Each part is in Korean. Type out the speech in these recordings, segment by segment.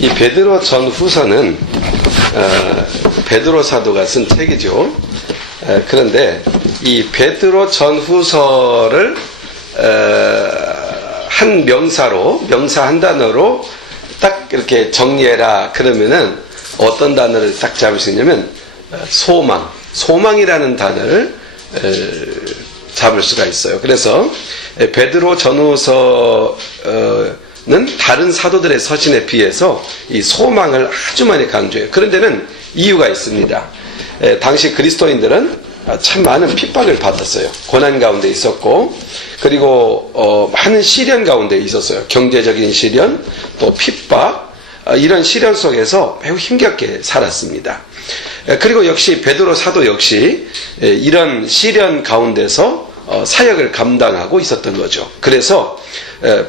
이 베드로 전후서는 베드로 사도가 쓴 책이죠. 그런데 이 베드로 전후서를 한 명사 한 단어로 딱 이렇게 정리해라 그러면은 어떤 단어를 딱 잡을 수 있냐면 소망이라는 단어를 잡을 수가 있어요. 그래서 베드로 전후서는 다른 사도들의 서신에 비해서 이 소망을 아주 많이 강조해요. 그런 데는 이유가 있습니다. 당시 그리스도인들은 참 많은 핍박을 받았어요. 고난 가운데 있었고, 그리고 많은 시련 가운데 있었어요. 경제적인 시련, 또 핍박, 이런 시련 속에서 매우 힘겹게 살았습니다. 그리고 역시 베드로 사도 역시 이런 시련 가운데서 사역을 감당하고 있었던 거죠. 그래서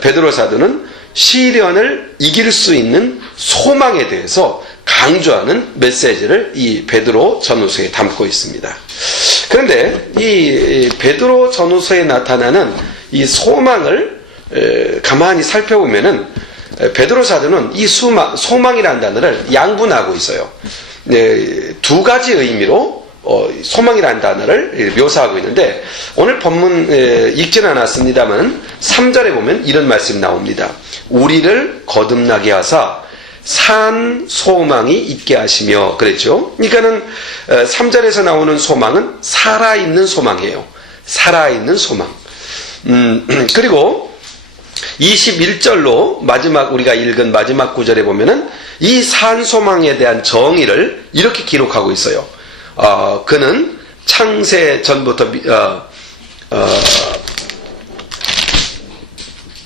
베드로 사도는 시련을 이길 수 있는 소망에 대해서 강조하는 메시지를 이 베드로 전후서에 담고 있습니다. 그런데 이 베드로 전후서에 나타나는 이 소망을 가만히 살펴보면은 베드로 사도는 이 소망이라는 단어를 양분하고 있어요. 두 가지 의미로 소망이라는 단어를 묘사하고 있는데, 오늘 본문 읽지는 않았습니다만 3절에 보면 이런 말씀이 나옵니다. 우리를 거듭나게 하사 산 소망이 있게 하시며, 그랬죠. 그러니까는 3절에서 나오는 소망은 살아있는 소망이에요. 살아있는 소망. 그리고 21절로 우리가 읽은 마지막 구절에 보면은 이 산 소망에 대한 정의를 이렇게 기록하고 있어요. 그는 창세 전부터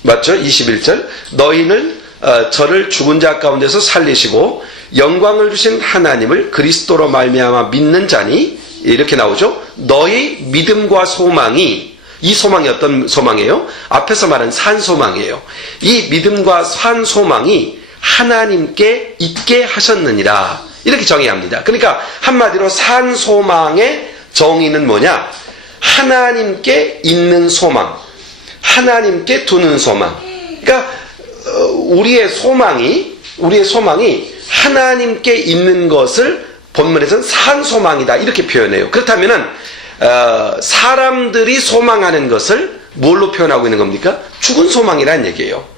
맞죠? 21절 너희는 저를 죽은 자 가운데서 살리시고 영광을 주신 하나님을 그리스도로 말미암아 믿는 자니, 이렇게 나오죠. 너희 믿음과 소망이, 이 소망이 어떤 소망이에요? 앞에서 말한 산 소망이에요. 이 믿음과 산 소망이 하나님께 있게 하셨느니라, 이렇게 정의합니다. 그러니까 한마디로 산 소망의 정의는 뭐냐? 하나님께 있는 소망, 하나님께 두는 소망. 그러니까 우리의 소망이 하나님께 있는 것을 본문에서는 산 소망이다, 이렇게 표현해요. 그렇다면은 사람들이 소망하는 것을 뭘로 표현하고 있는 겁니까? 죽은 소망이라는 얘기예요.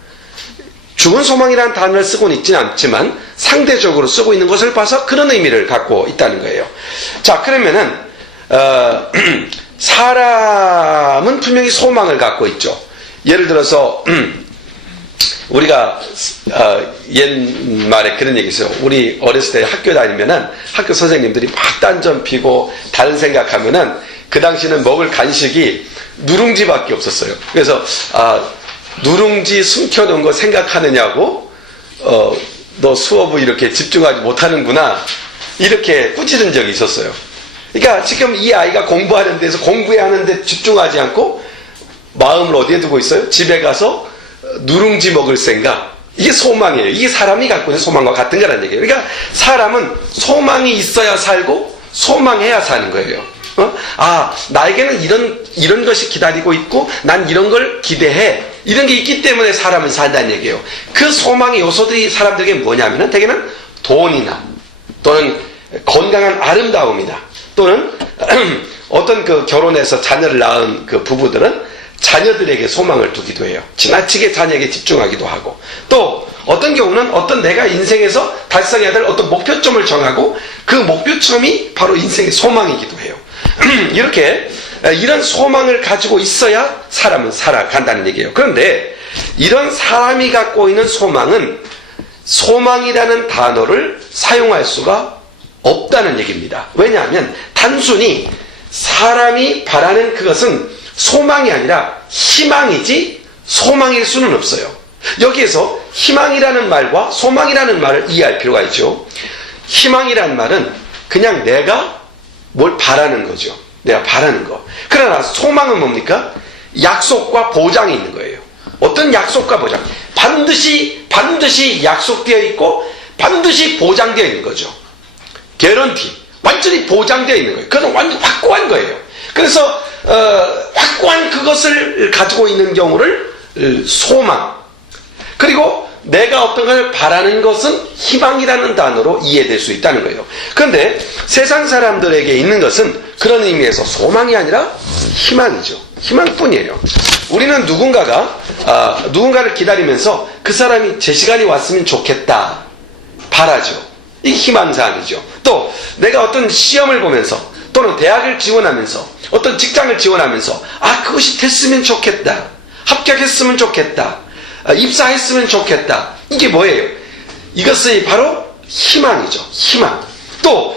죽은 소망이라는 단어를 쓰고는 있지는 않지만 상대적으로 쓰고 있는 것을 봐서 그런 의미를 갖고 있다는 거예요. 자, 그러면은 사람은 분명히 소망을 갖고 있죠. 예를 들어서 우리가 옛말에 그런 얘기 있어요. 우리 어렸을 때 학교 다니면은 학교 선생님들이 막 딴전 피고 다른 생각하면은 그 당시는 먹을 간식이 누룽지밖에 없었어요. 그래서 누룽지 숨겨놓은 거 생각하느냐고, 너 수업을 이렇게 집중하지 못하는구나, 이렇게 꾸짖은 적이 있었어요. 그러니까 지금 이 아이가 공부하는 데서 공부해야 하는데 집중하지 않고 마음을 어디에 두고 있어요? 집에 가서 누룽지 먹을 생각. 이게 소망이에요. 이게 사람이 갖고 있는 소망과 같은 거라는 얘기예요. 그러니까 사람은 소망이 있어야 살고 소망해야 사는 거예요. 나에게는 이런 것이 기다리고 있고 난 이런 걸 기대해, 이런 게 있기 때문에 사람은 산다는 얘기예요. 그 소망의 요소들이 사람들에게 뭐냐면은 대개는 돈이나 또는 건강한 아름다움이나 또는 어떤 그 결혼해서 자녀를 낳은 그 부부들은 자녀들에게 소망을 두기도 해요. 지나치게 자녀에게 집중하기도 하고, 또 어떤 경우는 어떤 내가 인생에서 달성해야 될 어떤 목표점을 정하고 그 목표점이 바로 인생의 소망이기도 해요. 이렇게 이런 소망을 가지고 있어야 사람은 살아간다는 얘기예요. 그런데 이런 사람이 갖고 있는 소망은 소망이라는 단어를 사용할 수가 없다는 얘기입니다. 왜냐하면 단순히 사람이 바라는 그것은 소망이 아니라 희망이지 소망일 수는 없어요. 여기에서 희망이라는 말과 소망이라는 말을 이해할 필요가 있죠. 희망이라는 말은 그냥 내가 뭘 바라는 거죠. 내가 바라는 거. 그러나 소망은 뭡니까? 약속과 보장이 있는 거예요. 어떤 약속과 보장? 반드시 약속되어 있고 반드시 보장되어 있는 거죠. 개런티, 완전히 보장되어 있는 거예요. 그건 완전 확고한 거예요. 그래서 확고한 그것을 가지고 있는 경우를 소망, 그리고 내가 어떤 걸 바라는 것은 희망이라는 단어로 이해될 수 있다는 거예요. 그런데 세상 사람들에게 있는 것은 그런 의미에서 소망이 아니라 희망이죠. 희망뿐이에요. 우리는 누군가를 기다리면서 그 사람이 제 시간이 왔으면 좋겠다 바라죠. 이게 희망사항이죠. 또 내가 어떤 시험을 보면서 또는 대학을 지원하면서 어떤 직장을 지원하면서 그것이 됐으면 좋겠다, 합격했으면 좋겠다, 입사했으면 좋겠다. 이게 뭐예요? 이것이 바로 희망이죠. 희망. 또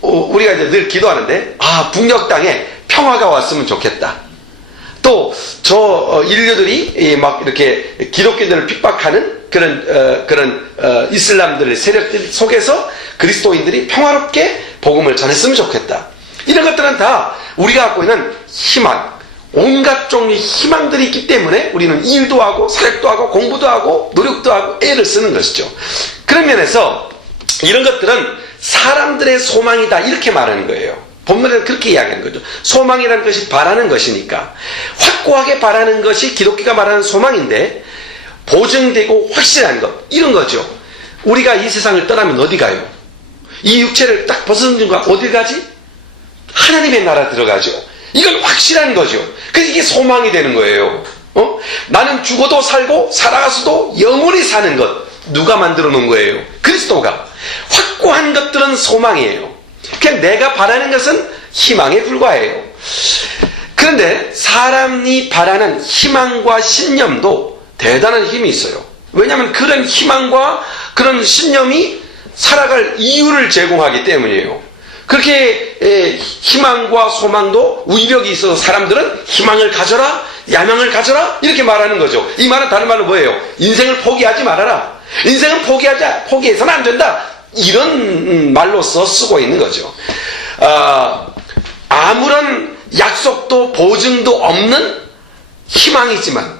우리가 이제 늘 기도하는데 북녘 땅에 평화가 왔으면 좋겠다. 또 인류들이 막 이렇게 기독교인들을 핍박하는 그런 이슬람들의 세력들 속에서 그리스도인들이 평화롭게 복음을 전했으면 좋겠다. 이런 것들은 다 우리가 갖고 있는 희망, 온갖 종류의 희망들이 있기 때문에 우리는 일도 하고 사역도 하고 공부도 하고 노력도 하고 애를 쓰는 것이죠. 그런 면에서 이런 것들은 사람들의 소망이다 이렇게 말하는 거예요. 본문에는 그렇게 이야기하는 거죠. 소망이라는 것이 바라는 것이니까 확고하게 바라는 것이 기독교가 말하는 소망인데, 보증되고 확실한 것, 이런 거죠. 우리가 이 세상을 떠나면 어디 가요? 이 육체를 딱 벗어든 순간 어디 가지? 하나님의 나라 들어가죠. 이건 확실한 거죠. 그래서 이게 소망이 되는 거예요. 나는 죽어도 살고 살아가서도 영원히 사는 것, 누가 만들어 놓은 거예요? 그리스도가. 확고한 것들은 소망이에요. 그냥 내가 바라는 것은 희망에 불과해요. 그런데 사람이 바라는 희망과 신념도 대단한 힘이 있어요. 왜냐하면 그런 희망과 그런 신념이 살아갈 이유를 제공하기 때문이에요. 그렇게 희망과 소망도 위력이 있어서 사람들은 희망을 가져라, 야망을 가져라 이렇게 말하는 거죠. 이 말은 다른 말로 뭐예요? 인생을 포기하지 말아라. 인생은 포기해서는 안 된다. 이런 말로써 쓰고 있는 거죠. 아무런 약속도 보증도 없는 희망이지만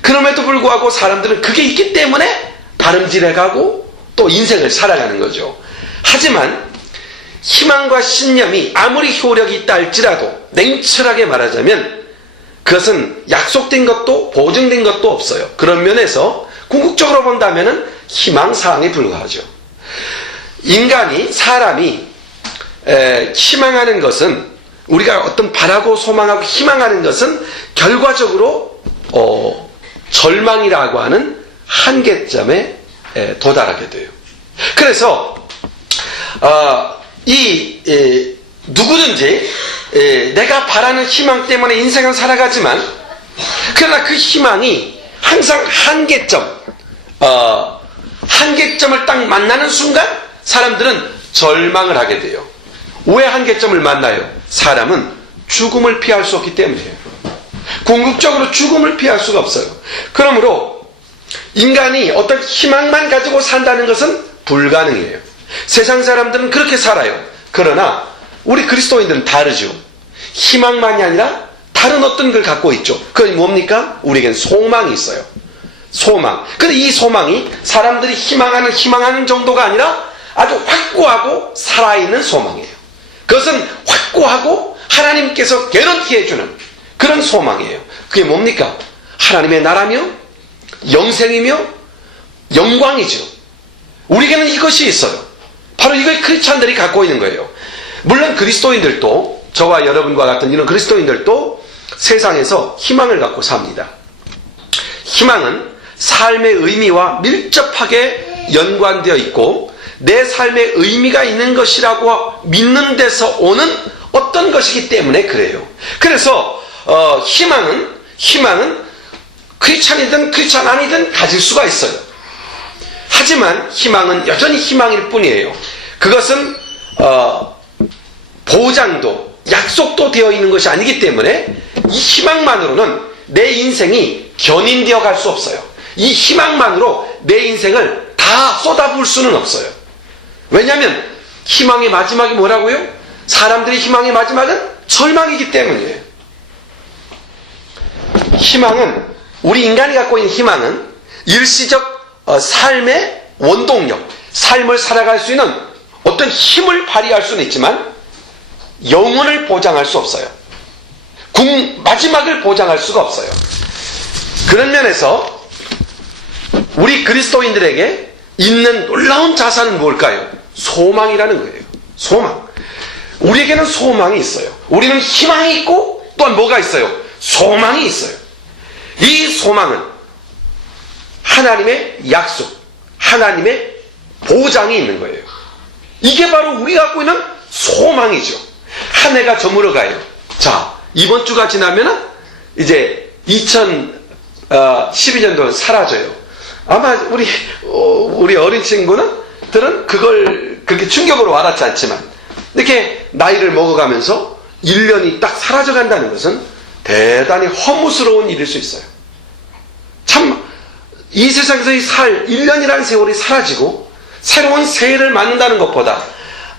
그럼에도 불구하고 사람들은 그게 있기 때문에 다름질해가고 또 인생을 살아가는 거죠. 하지만 희망과 신념이 아무리 효력이 있다 할지라도 냉철하게 말하자면 그것은 약속된 것도 보증된 것도 없어요. 그런 면에서 궁극적으로 본다면 희망사항에 불과하죠. 사람이 희망하는 것은, 우리가 어떤 바라고 소망하고 희망하는 것은 결과적으로 절망이라고 하는 한계점에 도달하게 돼요. 그래서 누구든지 내가 바라는 희망 때문에 인생을 살아가지만, 그러나 그 희망이 항상 한계점을 딱 만나는 순간 사람들은 절망을 하게 돼요. 왜 한계점을 만나요? 사람은 죽음을 피할 수 없기 때문이에요. 궁극적으로 죽음을 피할 수가 없어요. 그러므로 인간이 어떤 희망만 가지고 산다는 것은 불가능해요. 세상 사람들은 그렇게 살아요. 그러나 우리 그리스도인들은 다르죠. 희망만이 아니라 다른 어떤 걸 갖고 있죠. 그건 뭡니까? 우리에겐 소망이 있어요. 소망. 근데 이 소망이 사람들이 희망하는 정도가 아니라 아주 확고하고 살아있는 소망이에요. 그것은 확고하고 하나님께서 개런티해주는 그런 소망이에요. 그게 뭡니까? 하나님의 나라며 영생이며 영광이죠. 우리에게는 이것이 있어요. 바로 이걸 크리스찬들이 갖고 있는 거예요. 물론 그리스도인들도, 저와 여러분과 같은 이런 그리스도인들도 세상에서 희망을 갖고 삽니다. 희망은 삶의 의미와 밀접하게 연관되어 있고 내 삶의 의미가 있는 것이라고 믿는 데서 오는 어떤 것이기 때문에 그래요. 그래서 희망은 크리스찬이든 크리스찬 아니든 가질 수가 있어요. 하지만 희망은 여전히 희망일 뿐이에요. 그것은 보장도 약속도 되어 있는 것이 아니기 때문에 이 희망만으로는 내 인생이 견인되어 갈 수 없어요. 이 희망만으로 내 인생을 다 쏟아부을 수는 없어요. 왜냐하면 희망의 마지막이 뭐라고요? 사람들의 희망의 마지막은 절망이기 때문이에요. 희망은, 우리 인간이 갖고 있는 희망은 일시적 삶의 원동력, 삶을 살아갈 수 있는 어떤 힘을 발휘할 수는 있지만 영혼을 보장할 수 없어요. 마지막을 보장할 수가 없어요. 그런 면에서 우리 그리스도인들에게 있는 놀라운 자산은 뭘까요? 소망이라는 거예요. 소망. 우리에게는 소망이 있어요. 우리는 희망이 있고 또한 뭐가 있어요? 소망이 있어요. 이 소망은 하나님의 약속, 하나님의 보장이 있는 거예요. 이게 바로 우리가 갖고 있는 소망이죠. 한 해가 저물어가요. 자, 이번 주가 지나면은 이제 2012년도 사라져요. 아마 우리 어린 친구들은 그걸 그렇게 충격으로 와닿지 않지만, 이렇게 나이를 먹어가면서 1년이 딱 사라져간다는 것은 대단히 허무스러운 일일 수 있어요. 참, 이 세상에서 이 1년이라는 세월이 사라지고 새로운 새해를 맞는다는 것보다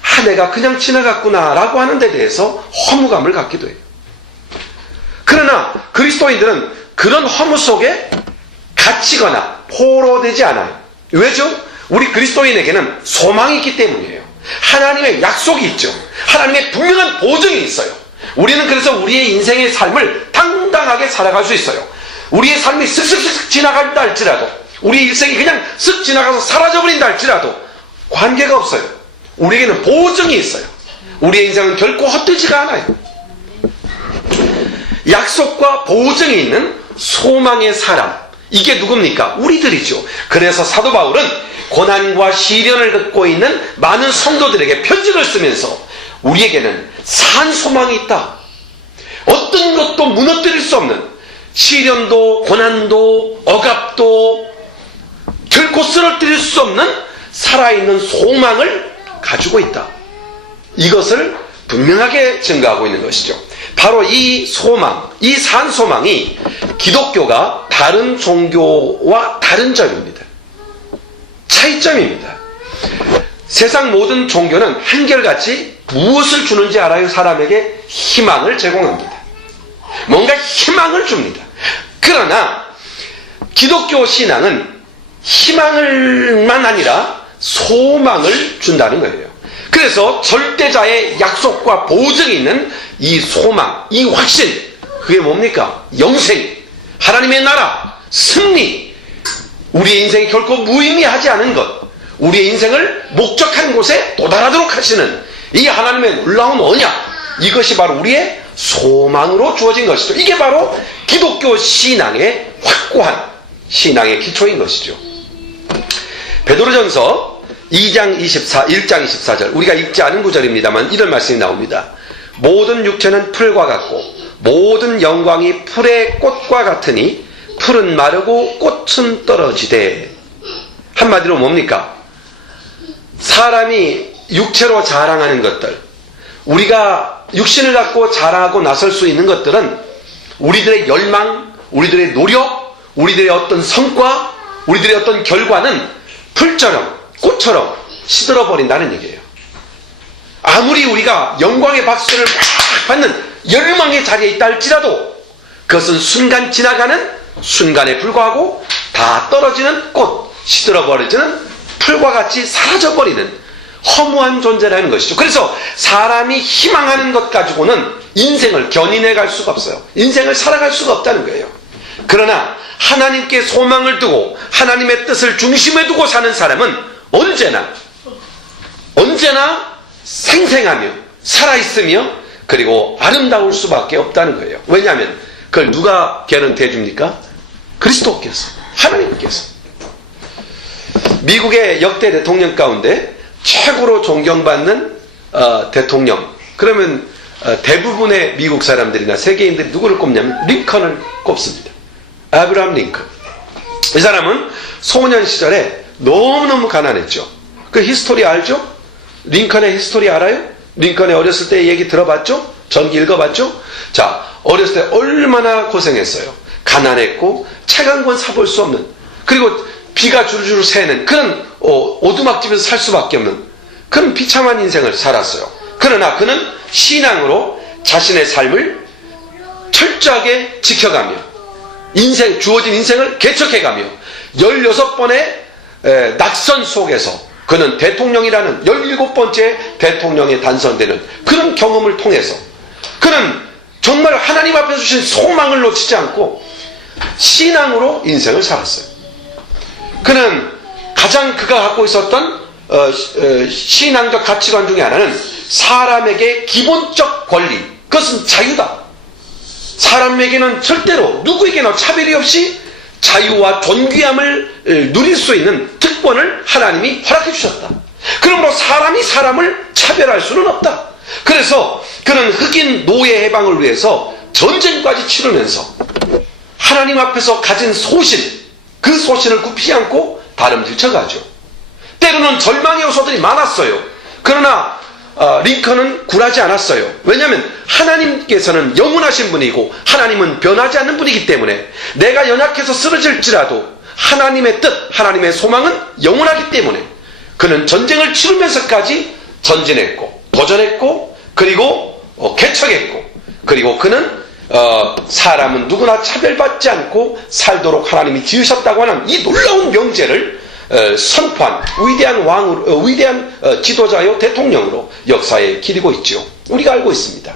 한 해가 그냥 지나갔구나라고 하는 데 대해서 허무감을 갖기도 해요. 그러나 그리스도인들은 그런 허무 속에 갇히거나 포로되지 않아요. 왜죠? 우리 그리스도인에게는 소망이 있기 때문이에요. 하나님의 약속이 있죠. 하나님의 분명한 보증이 있어요. 우리는 그래서 우리의 인생의 삶을 당당하게 살아갈 수 있어요. 우리의 삶이 쓱쓱쓱 지나간다 할지라도, 우리의 일생이 그냥 쓱 지나가서 사라져버린다 할지라도 관계가 없어요. 우리에게는 보증이 있어요. 우리의 인생은 결코 헛되지가 않아요. 약속과 보증이 있는 소망의 사람, 이게 누굽니까? 우리들이죠. 그래서 사도 바울은 고난과 시련을 겪고 있는 많은 성도들에게 편지를 쓰면서 우리에게는 산 소망이 있다. 어떤 것도 무너뜨릴 수 없는, 시련도 고난도 억압도 결코 쓰러뜨릴 수 없는 살아있는 소망을 가지고 있다. 이것을 분명하게 증거하고 있는 것이죠. 바로 이 소망, 이 산 소망이 기독교가 다른 종교와 다른 점입니다. 차이점입니다. 세상 모든 종교는 한결같이 무엇을 주는지 알아요? 사람에게 희망을 제공합니다. 뭔가 희망을 줍니다. 그러나 기독교 신앙은 희망을만 아니라 소망을 준다는 거예요. 그래서 절대자의 약속과 보증이 있는 이 소망, 이 확신, 그게 뭡니까? 영생, 하나님의 나라, 승리, 우리의 인생이 결코 무의미하지 않은 것, 우리의 인생을 목적한 곳에 도달하도록 하시는 이 하나님의 놀라운 언약, 이것이 바로 우리의 소망으로 주어진 것이죠. 이게 바로 기독교 신앙의 확고한 신앙의 기초인 것이죠. 베드로전서 1장 24절, 우리가 읽지 않은 구절입니다만 이런 말씀이 나옵니다. 모든 육체는 풀과 같고 모든 영광이 풀의 꽃과 같으니 풀은 마르고 꽃은 떨어지되. 한마디로 뭡니까? 사람이 육체로 자랑하는 것들, 우리가 육신을 갖고 자랑하고 나설 수 있는 것들은 우리들의 열망, 우리들의 노력, 우리들의 어떤 성과, 우리들의 어떤 결과는 풀처럼 꽃처럼 시들어버린다는 얘기예요. 아무리 우리가 영광의 박수를 팍 받는 열망의 자리에 있다 할지라도 그것은 순간 지나가는 순간에 불과하고 다 떨어지는 꽃, 시들어버리지는 풀과 같이 사라져버리는 허무한 존재라는 것이죠. 그래서 사람이 희망하는 것 가지고는 인생을 견인해 갈 수가 없어요. 인생을 살아갈 수가 없다는 거예요. 그러나 하나님께 소망을 두고 하나님의 뜻을 중심에 두고 사는 사람은 언제나 생생하며 살아있으며 그리고 아름다울 수밖에 없다는 거예요. 왜냐하면 그걸 누가 개런티해 줍니까? 그리스도께서, 하나님께서. 미국의 역대 대통령 가운데 최고로 존경받는 대통령, 그러면 대부분의 미국 사람들이나 세계인들이 누구를 꼽냐면 링컨을 꼽습니다. 아브라함 링컨. 이 사람은 소년 시절에 너무너무 가난했죠. 그 히스토리 알죠? 링컨의 히스토리 알아요? 링컨의 어렸을 때 얘기 들어봤죠? 전기 읽어봤죠? 자, 어렸을 때 얼마나 고생했어요. 가난했고 책 한 권 사볼 수 없는, 그리고 비가 주르주르 새는 그런 오두막집에서 살 수밖에 없는 그런 비참한 인생을 살았어요. 그러나 그는 신앙으로 자신의 삶을 철저하게 지켜가며 주어진 인생을 개척해가며 16번의 낙선 속에서 그는 대통령이라는 17번째 대통령에 당선되는 그런 경험을 통해서 그는 정말 하나님 앞에 주신 소망을 놓치지 않고 신앙으로 인생을 살았어요. 그는 가장 그가 갖고 있었던 신앙적 가치관 중에 하나는 사람에게 기본적 권리, 그것은 자유다. 사람에게는 절대로 누구에게나 차별이 없이 자유와 존귀함을 누릴 수 있는 특권을 하나님이 허락해 주셨다. 그러므로 사람이 사람을 차별할 수는 없다. 그래서 그는 흑인 노예 해방을 위해서 전쟁까지 치르면서 하나님 앞에서 가진 소신, 그 소신을 굽히지 않고 다름질쳐가죠. 때로는 절망의 요소들이 많았어요. 그러나 링컨은 굴하지 않았어요. 왜냐하면 하나님께서는 영원하신 분이고 하나님은 변하지 않는 분이기 때문에 내가 연약해서 쓰러질지라도 하나님의 뜻, 하나님의 소망은 영원하기 때문에 그는 전쟁을 치르면서까지 전진했고 도전했고 그리고 개척했고 그리고 그는 사람은 누구나 차별받지 않고 살도록 하나님이 지으셨다고 하는 이 놀라운 명제를 선포한 위대한 왕으로, 위대한 지도자요 대통령으로 역사에 기리고 있죠. 우리가 알고 있습니다.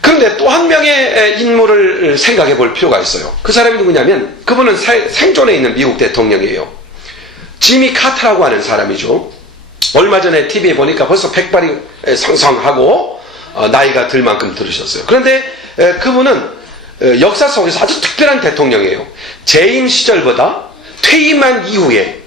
그런데 또 한 명의 인물을 생각해 볼 필요가 있어요. 그 사람이 누구냐면 그분은 생존해 있는 미국 대통령이에요. 지미 카터라고 하는 사람이죠. 얼마 전에 TV에 보니까 벌써 백발이 상상하고 나이가 들 만큼 들으셨어요. 그런데 그분은 역사 속에서 아주 특별한 대통령이에요. 재임 시절보다 퇴임한 이후에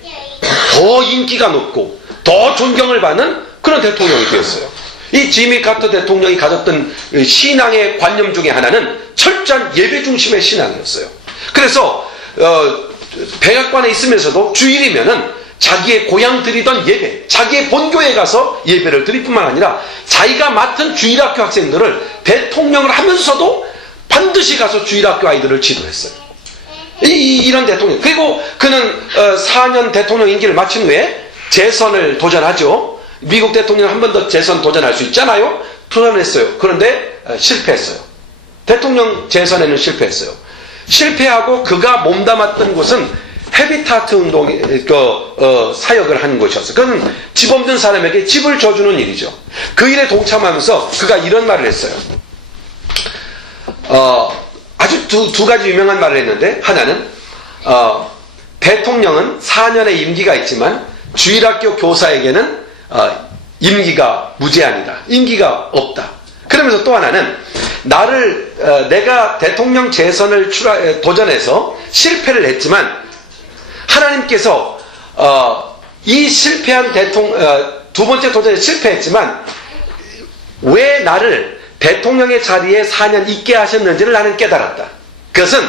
더 인기가 높고 더 존경을 받는 그런 대통령이 되었어요. 이 지미 카터 대통령이 가졌던 신앙의 관념 중에 하나는 철저한 예배 중심의 신앙이었어요. 그래서 백악관에 있으면서도 주일이면은 자기의 고향 드리던 예배, 자기의 본교에 가서 예배를 드릴 뿐만 아니라 자기가 맡은 주일학교 학생들을 대통령을 하면서도 반드시 가서 주일학교 아이들을 지도했어요. 이런 대통령. 그리고 그는 4년 대통령 임기를 마친 후에 재선을 도전하죠. 미국 대통령 한 번 더 재선 도전할 수 있잖아요. 도전했어요. 그런데 실패했어요. 대통령 재선에는 실패했어요. 실패하고 그가 몸담았던 곳은 헤비타트 운동의 사역을 하는 곳이었어요. 그건 집 없는 사람에게 집을 줘주는 일이죠. 그 일에 동참하면서 그가 이런 말을 했어요. 아주 두 가지 유명한 말을 했는데, 하나는 대통령은 4년의 임기가 있지만 주일학교 교사에게는 임기가 무제한이다. 임기가 없다. 그러면서 또 하나는 내가 대통령 재선을 도전해서 실패를 했지만 하나님께서 이 실패한 두 번째 도전에 실패했지만 왜 나를 대통령의 자리에 4년 있게 하셨는지를 나는 깨달았다. 그것은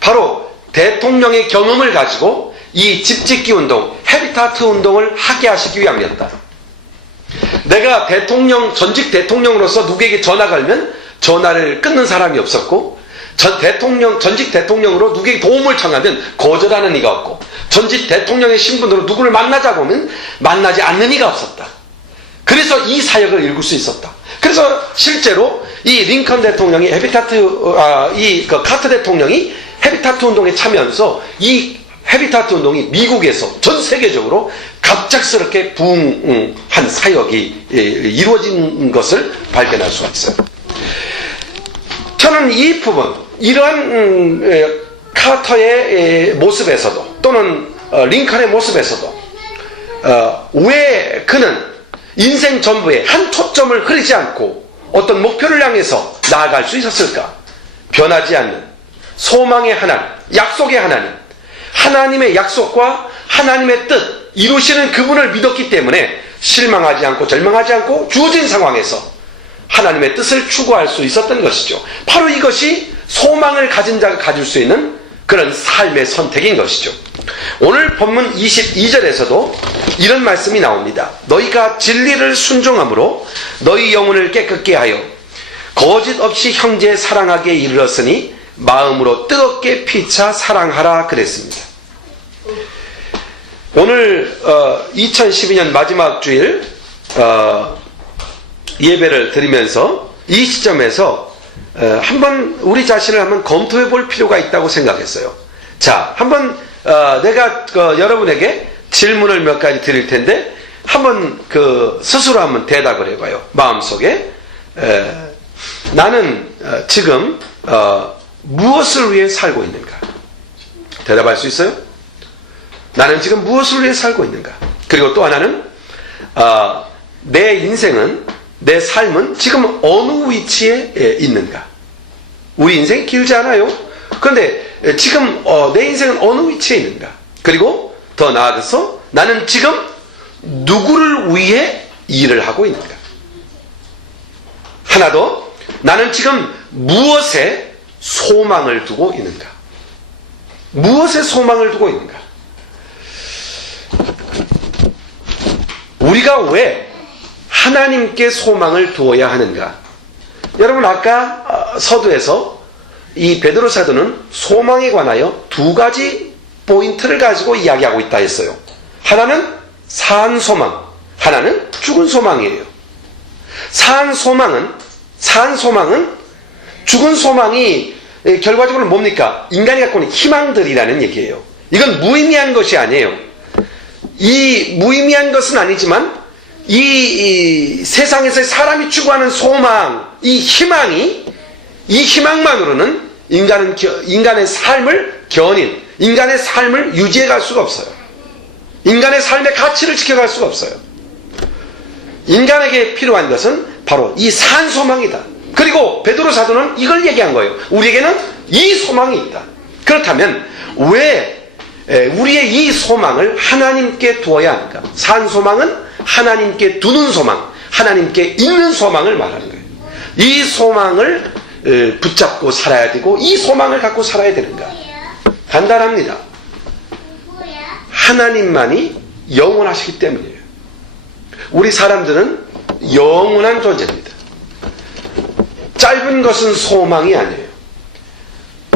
바로 대통령의 경험을 가지고 이 집짓기 운동, 헤비타트 운동을 하게 하시기 위함이었다. 내가 전직 대통령으로서 누구에게 전화 걸면 전화를 끊는 사람이 없었고, 전직 대통령으로 누구에게 도움을 청하면 거절하는 이가 없고, 전직 대통령의 신분으로 누구를 만나자고 하면 만나지 않는 이가 없었다. 그래서 이 사역을 읽을 수 있었다. 그래서 실제로 이 링컨 대통령이 카터 대통령이 헤비타트 운동에 참여하면서 이 헤비타트 운동이 미국에서 전 세계적으로 갑작스럽게 부흥한 사역이 이루어진 것을 발견할 수가 있어요. 저는 이 부분, 이러한 카터의 모습에서도 또는 링컨의 모습에서도 왜 그는 인생 전부에 한 초점을 흐리지 않고 어떤 목표를 향해서 나아갈 수 있었을까? 변하지 않는 소망의 하나님, 약속의 하나님, 하나님의 약속과 하나님의 뜻 이루시는 그분을 믿었기 때문에 실망하지 않고 절망하지 않고 주어진 상황에서 하나님의 뜻을 추구할 수 있었던 것이죠. 바로 이것이 소망을 가진 자가 가질 수 있는 그런 삶의 선택인 것이죠. 오늘 본문 22절에서도 이런 말씀이 나옵니다. 너희가 진리를 순종함으로 너희 영혼을 깨끗게 하여 거짓 없이 형제 사랑하게 이르렀으니 마음으로 뜨겁게 피차 사랑하라 그랬습니다. 오늘 2012년 마지막 주일 예배를 드리면서 이 시점에서 한번 우리 자신을 한번 검토해 볼 필요가 있다고 생각했어요. 자, 한번 내가 여러분에게 질문을 몇 가지 드릴 텐데 한번 스스로 한번 대답을 해봐요. 마음속에 나는 지금 무엇을 위해 살고 있는가? 대답할 수 있어요? 나는 지금 무엇을 위해 살고 있는가? 그리고 또 하나는 내 인생은, 내 삶은 지금 어느 위치에 있는가? 우리 인생이 길지 않아요? 그런데 지금 내 인생은 어느 위치에 있는가? 그리고 더 나아가서 나는 지금 누구를 위해 일을 하고 있는가? 하나 더, 나는 지금 무엇에 소망을 두고 있는가? 무엇에 소망을 두고 있는가? 우리가 왜 하나님께 소망을 두어야 하는가? 여러분, 아까 서두에서 이 베드로 사도는 소망에 관하여 두 가지 포인트를 가지고 이야기하고 있다 했어요. 하나는 산 소망, 하나는 죽은 소망이에요. 산 소망은 죽은 소망이 결과적으로 뭡니까? 인간이 갖고 있는 희망들이라는 얘기예요. 이건 무의미한 것이 아니에요. 이 무의미한 것은 아니지만 이 세상에서 사람이 추구하는 소망, 이 희망만으로는 인간의 삶을 인간의 삶을 유지해 갈 수가 없어요. 인간의 삶의 가치를 지켜갈 수가 없어요. 인간에게 필요한 것은 바로 이 산 소망이다. 그리고 베드로 사도는 이걸 얘기한 거예요. 우리에게는 이 소망이 있다. 그렇다면 왜 우리의 이 소망을 하나님께 두어야 하는가? 산 소망은 하나님께 두는 소망, 하나님께 있는 소망을 말하는 거예요. 이 소망을 붙잡고 살아야 되고 이 소망을 갖고 살아야 되는가? 간단합니다. 하나님만이 영원하시기 때문이에요. 우리 사람들은 영원한 존재입니다. 짧은 것은 소망이 아니에요.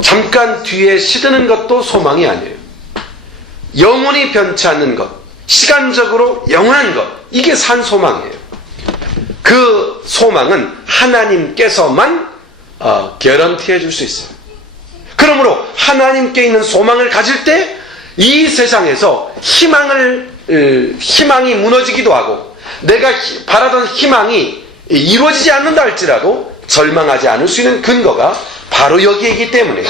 잠깐 뒤에 시드는 것도 소망이 아니에요. 영원히 변치 않는 것, 시간적으로 영원한 것, 이게 산 소망이에요. 그 소망은 하나님께서만 개런티해 줄 수 있어요. 그러므로 하나님께 있는 소망을 가질 때 이 세상에서 희망이 무너지기도 하고 내가 바라던 희망이 이루어지지 않는다 할지라도 절망하지 않을 수 있는 근거가 바로 여기에 있기 때문에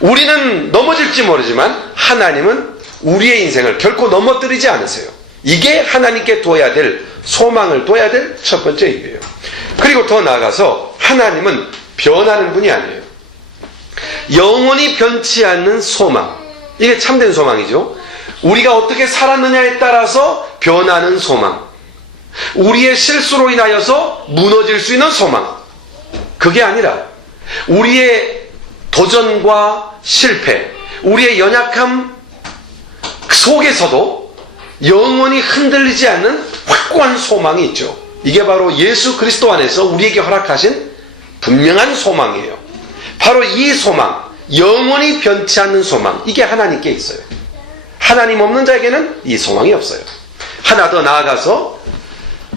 우리는 넘어질지 모르지만 하나님은 우리의 인생을 결코 넘어뜨리지 않으세요. 이게 하나님께 둬야 될, 소망을 둬야 될 첫 번째 이유예요. 그리고 더 나아가서 하나님은 변하는 분이 아니에요. 영원히 변치 않는 소망, 이게 참된 소망이죠. 우리가 어떻게 살았느냐에 따라서 변하는 소망, 우리의 실수로 인하여서 무너질 수 있는 소망, 그게 아니라 우리의 도전과 실패, 우리의 연약함 속에서도 영원히 흔들리지 않는 확고한 소망이 있죠. 이게 바로 예수 그리스도 안에서 우리에게 허락하신 분명한 소망이에요. 바로 이 소망, 영원히 변치 않는 소망, 이게 하나님께 있어요. 하나님 없는 자에게는 이 소망이 없어요. 하나 더 나아가서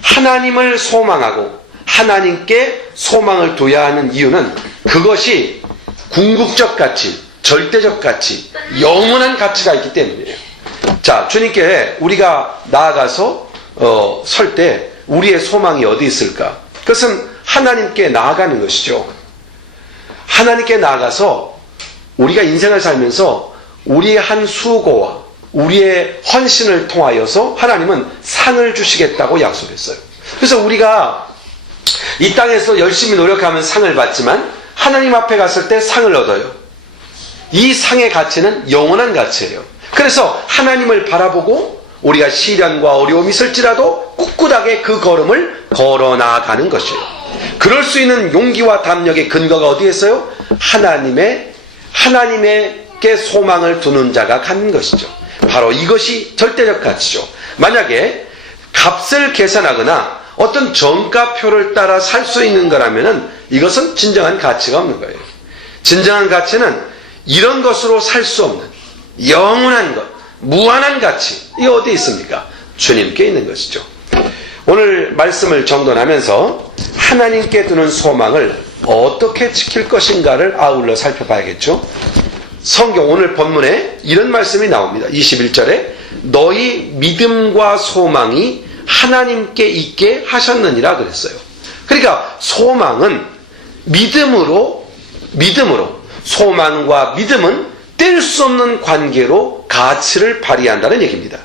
하나님을 소망하고 하나님께 소망을 둬야 하는 이유는 그것이 궁극적 가치, 절대적 가치, 영원한 가치가 있기 때문이에요. 자, 주님께 우리가 나아가서 설 때 우리의 소망이 어디 있을까? 그것은 하나님께 나아가는 것이죠. 하나님께 나아가서 우리가 인생을 살면서 우리의 한 수고와 우리의 헌신을 통하여서 하나님은 상을 주시겠다고 약속했어요. 그래서 우리가 이 땅에서 열심히 노력하면 상을 받지만 하나님 앞에 갔을 때 상을 얻어요. 이 상의 가치는 영원한 가치예요. 그래서 하나님을 바라보고 우리가 시련과 어려움이 있을지라도 꿋꿋하게 그 걸음을 걸어 나아가는 것이에요. 그럴 수 있는 용기와 담력의 근거가 어디에 있어요? 하나님에게 소망을 두는 자가 갖는 것이죠. 바로 이것이 절대적 가치죠. 만약에 값을 계산하거나 어떤 정가표를 따라 살 수 있는 거라면 이것은 진정한 가치가 없는 거예요. 진정한 가치는 이런 것으로 살 수 없는 영원한 것, 무한한 가치, 이게 어디 있습니까? 주님께 있는 것이죠. 오늘 말씀을 정돈하면서 하나님께 두는 소망을 어떻게 지킬 것인가를 아울러 살펴봐야겠죠. 성경 오늘 본문에 이런 말씀이 나옵니다. 21절에 너희 믿음과 소망이 하나님께 있게 하셨느니라 그랬어요. 그러니까 소망은 믿음으로, 소망과 믿음은 뗄 수 없는 관계로 가치를 발휘한다는 얘기입니다.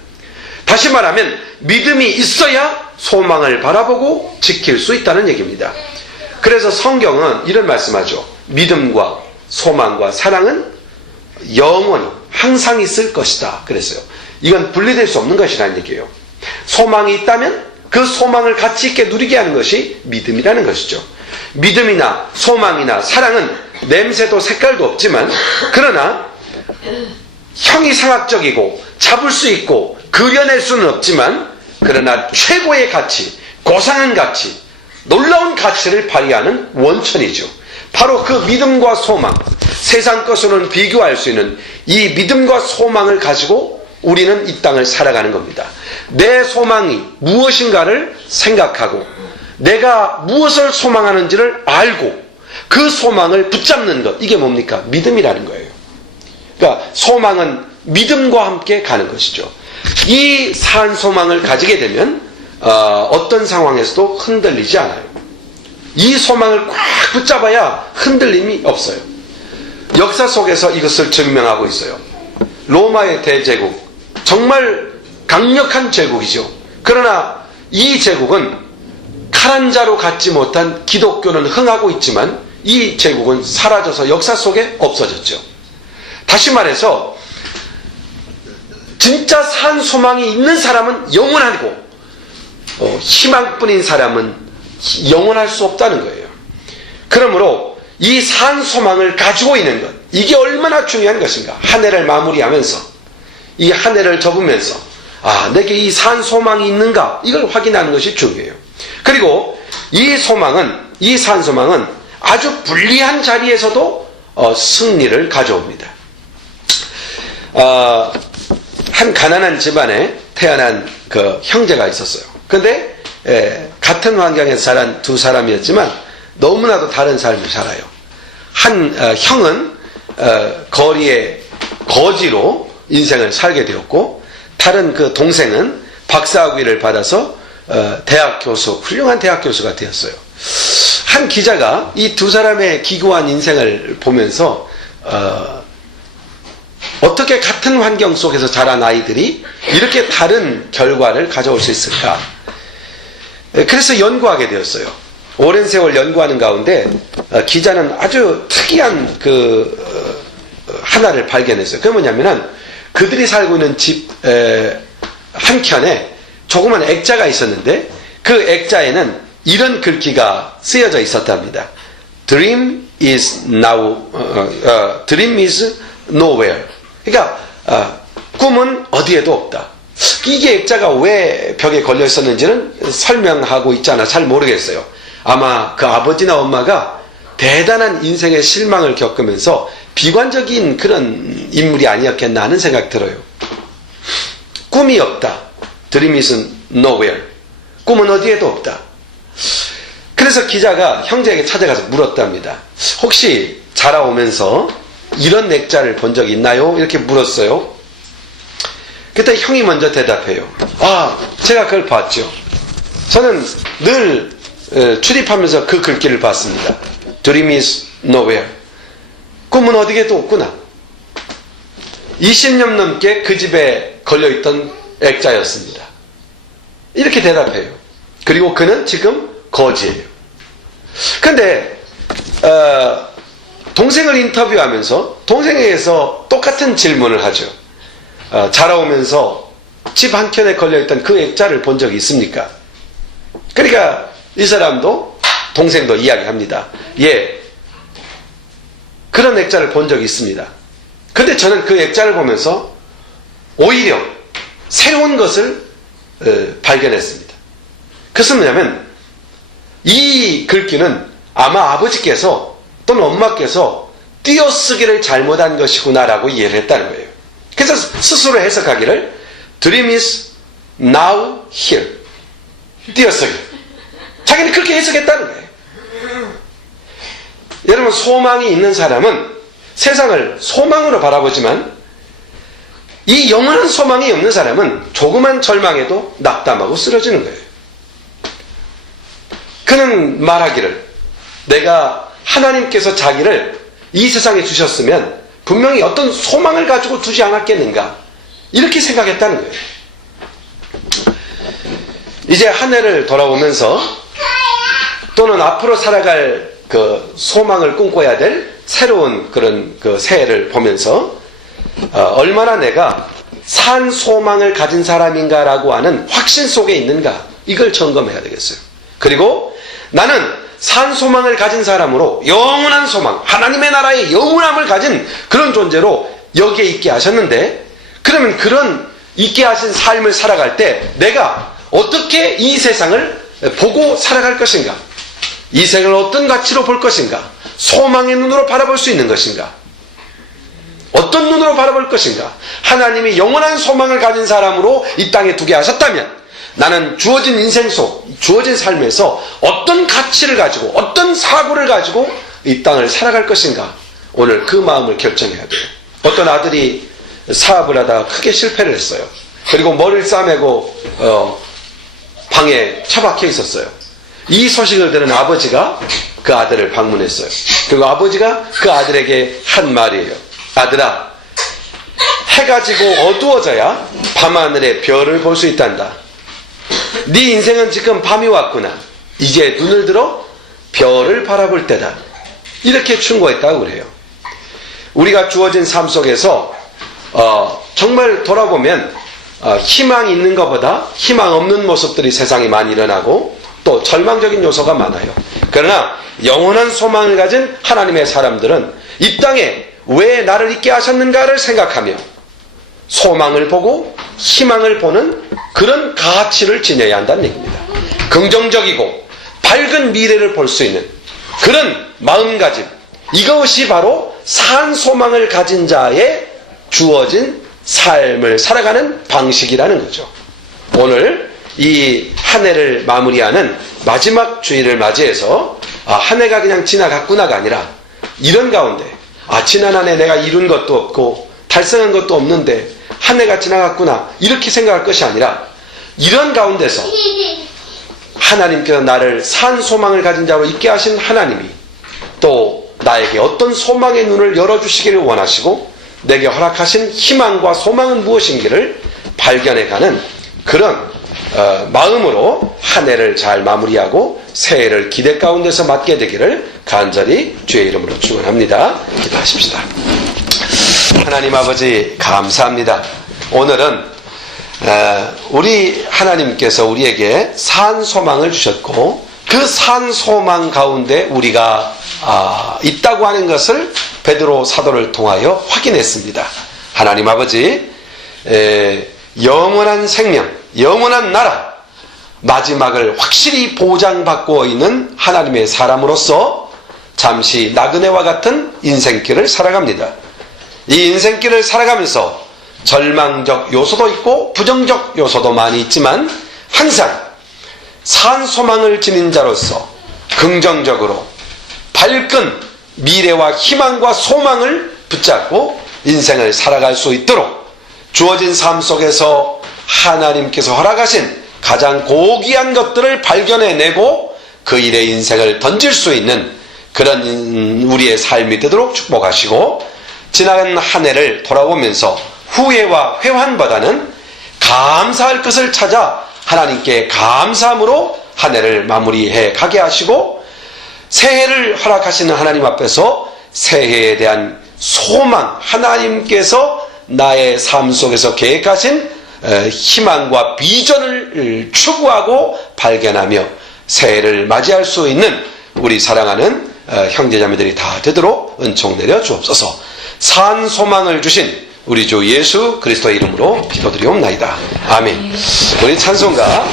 다시 말하면 믿음이 있어야 소망을 바라보고 지킬 수 있다는 얘기입니다. 그래서 성경은 이런 말씀하죠. 믿음과 소망과 사랑은 영원히 항상 있을 것이다 그랬어요. 이건 분리될 수 없는 것이라는 얘기예요. 소망이 있다면 그 소망을 가치 있게 누리게 하는 것이 믿음이라는 것이죠. 믿음이나 소망이나 사랑은 냄새도 색깔도 없지만, 그러나 형이상학적이고 잡을 수 있고 그려낼 수는 없지만, 그러나 최고의 가치, 고상한 가치, 놀라운 가치를 발휘하는 원천이죠. 바로 그 믿음과 소망, 세상 것으로는 비교할 수 있는 이 믿음과 소망을 가지고 우리는 이 땅을 살아가는 겁니다. 내 소망이 무엇인가를 생각하고 내가 무엇을 소망하는지를 알고 그 소망을 붙잡는 것, 이게 뭡니까? 믿음이라는 거예요. 그러니까 소망은 믿음과 함께 가는 것이죠. 이 산 소망을 가지게 되면 어떤 상황에서도 흔들리지 않아요. 이 소망을 꽉 붙잡아야 흔들림이 없어요. 역사 속에서 이것을 증명하고 있어요. 로마의 대제국, 정말 강력한 제국이죠. 그러나 이 제국은 칼 한 자로 갖지 못한 기독교는 흥하고 있지만 이 제국은 사라져서 역사 속에 없어졌죠. 다시 말해서 진짜 산 소망이 있는 사람은 영원하고 희망뿐인 사람은 영원할 수 없다는 거예요. 그러므로 이 산 소망을 가지고 있는 것, 이게 얼마나 중요한 것인가. 한 해를 마무리하면서, 이 한 해를 접으면서 내게 이 산 소망이 있는가, 이걸 확인하는 것이 중요해요. 그리고 이 산 소망은 아주 불리한 자리에서도 승리를 가져옵니다. 한 가난한 집안에 태어난 그 형제가 있었어요. 근데 같은 환경에서 자란 두 사람이었지만 너무나도 다른 삶을 살아요. 한 형은 거리의 거지로 인생을 살게 되었고, 다른 그 동생은 박사학위를 받아서 대학 교수, 훌륭한 대학 교수가 되었어요. 한 기자가 이 두 사람의 기구한 인생을 보면서 어떻게 같은 환경 속에서 자란 아이들이 이렇게 다른 결과를 가져올 수 있을까? 그래서 연구하게 되었어요. 오랜 세월 연구하는 가운데 기자는 아주 특이한 하나를 발견했어요. 그게 뭐냐면은 그들이 살고 있는 집 한켠에 조그만 액자가 있었는데 그 액자에는 이런 글귀가 쓰여져 있었답니다. Dream is nowhere. 그러니까 꿈은 어디에도 없다. 이게 액자가 왜 벽에 걸려 있었는지는 설명하고 있잖아. 잘 모르겠어요. 아마 그 아버지나 엄마가 대단한 인생의 실망을 겪으면서 비관적인 그런 인물이 아니었겠나 하는 생각이 들어요. 꿈이 없다. Dream is nowhere. 꿈은 어디에도 없다. 그래서 기자가 형제에게 찾아가서 물었답니다. 혹시 자라오면서 이런 액자를 본 적 있나요? 이렇게 물었어요. 그때 형이 먼저 대답해요. 제가 그걸 봤죠. 저는 늘 출입하면서 그 글귀를 봤습니다. Dream is nowhere. 꿈은 어디에도 없구나. 20년 넘게 그 집에 걸려있던 액자였습니다. 이렇게 대답해요. 그리고 그는 지금 거지예요. 근데 동생을 인터뷰하면서 동생에게서 똑같은 질문을 하죠. 자라오면서 집 한켠에 걸려있던 그 액자를 본 적이 있습니까? 그러니까 이 사람도 동생도 이야기합니다. 예, 그런 액자를 본 적이 있습니다. 근데 저는 그 액자를 보면서 오히려 새로운 것을 발견했습니다. 그것은 뭐냐면 이 글귀는 아마 아버지께서 또는 엄마께서 띄어쓰기를 잘못한 것이구나라고 이해를 했다는 거예요. 그래서 스스로 해석하기를 Dream is now here. 띄어쓰기. 자기는 그렇게 해석했다는 거예요. 여러분, 소망이 있는 사람은 세상을 소망으로 바라보지만 이 영원한 소망이 없는 사람은 조그만 절망에도 낙담하고 쓰러지는 거예요. 그는 말하기를 내가 하나님께서 자기를 이 세상에 주셨으면 분명히 어떤 소망을 가지고 두지 않았겠는가, 이렇게 생각했다는 거예요. 이제 한 해를 돌아보면서 또는 앞으로 살아갈 그 소망을 꿈꿔야 될 새로운 그런 그 새해를 보면서 얼마나 내가 산 소망을 가진 사람인가라고 하는 확신 속에 있는가, 이걸 점검해야 되겠어요. 그리고 나는 산 소망을 가진 사람으로 영원한 소망, 하나님의 나라의 영원함을 가진 그런 존재로 여기에 있게 하셨는데, 그러면 그런 있게 하신 삶을 살아갈 때 내가 어떻게 이 세상을 보고 살아갈 것인가, 이 세상을 어떤 가치로 볼 것인가, 소망의 눈으로 바라볼 수 있는 것인가, 어떤 눈으로 바라볼 것인가. 하나님이 영원한 소망을 가진 사람으로 이 땅에 두게 하셨다면 나는 주어진 인생 속, 주어진 삶에서 어떤 가치를 가지고, 어떤 사고를 가지고 이 땅을 살아갈 것인가, 오늘 그 마음을 결정해야 돼요. 어떤 아들이 사업을 하다가 크게 실패를 했어요. 그리고 머리를 싸매고 방에 처박혀 있었어요. 이 소식을 들은 아버지가 그 아들을 방문했어요. 그리고 아버지가 그 아들에게 한 말이에요. 아들아, 해가 지고 어두워져야 밤하늘에 별을 볼 수 있단다. 네 인생은 지금 밤이 왔구나. 이제 눈을 들어 별을 바라볼 때다. 이렇게 충고했다고 그래요. 우리가 주어진 삶 속에서 정말 돌아보면 희망이 있는 것보다 희망 없는 모습들이 세상에 많이 일어나고 또 절망적인 요소가 많아요. 그러나 영원한 소망을 가진 하나님의 사람들은 이 땅에 왜 나를 있게 하셨는가를 생각하며 소망을 보고 희망을 보는 그런 가치를 지녀야 한다는 얘기입니다. 긍정적이고 밝은 미래를 볼 수 있는 그런 마음가짐, 이것이 바로 산 소망을 가진 자의 주어진 삶을 살아가는 방식이라는 거죠. 오늘 이 한 해를 마무리하는 마지막 주일을 맞이해서 한 해가 그냥 지나갔구나가 아니라, 이런 가운데 지난 한 해 내가 이룬 것도 없고 달성한 것도 없는데 한 해가 지나갔구나, 이렇게 생각할 것이 아니라, 이런 가운데서 하나님께서 나를 산 소망을 가진 자로 있게 하신 하나님이 또 나에게 어떤 소망의 눈을 열어주시기를 원하시고 내게 허락하신 희망과 소망은 무엇인지를 발견해가는 그런 마음으로 한 해를 잘 마무리하고 새해를 기대 가운데서 맞게 되기를 간절히 주의 이름으로 축원합니다. 기도하십시다. 하나님 아버지, 감사합니다. 오늘은 우리 하나님께서 우리에게 산 소망을 주셨고 그 산 소망 가운데 우리가 있다고 하는 것을 베드로 사도를 통하여 확인했습니다. 하나님 아버지, 영원한 생명, 영원한 나라, 마지막을 확실히 보장받고 있는 하나님의 사람으로서 잠시 나그네와 같은 인생길을 살아갑니다. 이 인생길을 살아가면서 절망적 요소도 있고 부정적 요소도 많이 있지만 항상 산 소망을 지닌 자로서 긍정적으로 밝은 미래와 희망과 소망을 붙잡고 인생을 살아갈 수 있도록 주어진 삶 속에서 하나님께서 허락하신 가장 고귀한 것들을 발견해내고 그 일에 인생을 던질 수 있는 그런 우리의 삶이 되도록 축복하시고, 지난 한 해를 돌아보면서 후회와 회환보다는 감사할 것을 찾아 하나님께 감사함으로 한 해를 마무리해 가게 하시고, 새해를 허락하시는 하나님 앞에서 새해에 대한 소망, 하나님께서 나의 삶 속에서 계획하신 희망과 비전을 추구하고 발견하며 새해를 맞이할 수 있는 우리 사랑하는 형제자매들이 다 되도록 은총 내려 주옵소서. 산 소망을 주신 우리 주 예수 그리스도의 이름으로 기도드리옵나이다. 아멘. 우리 찬송가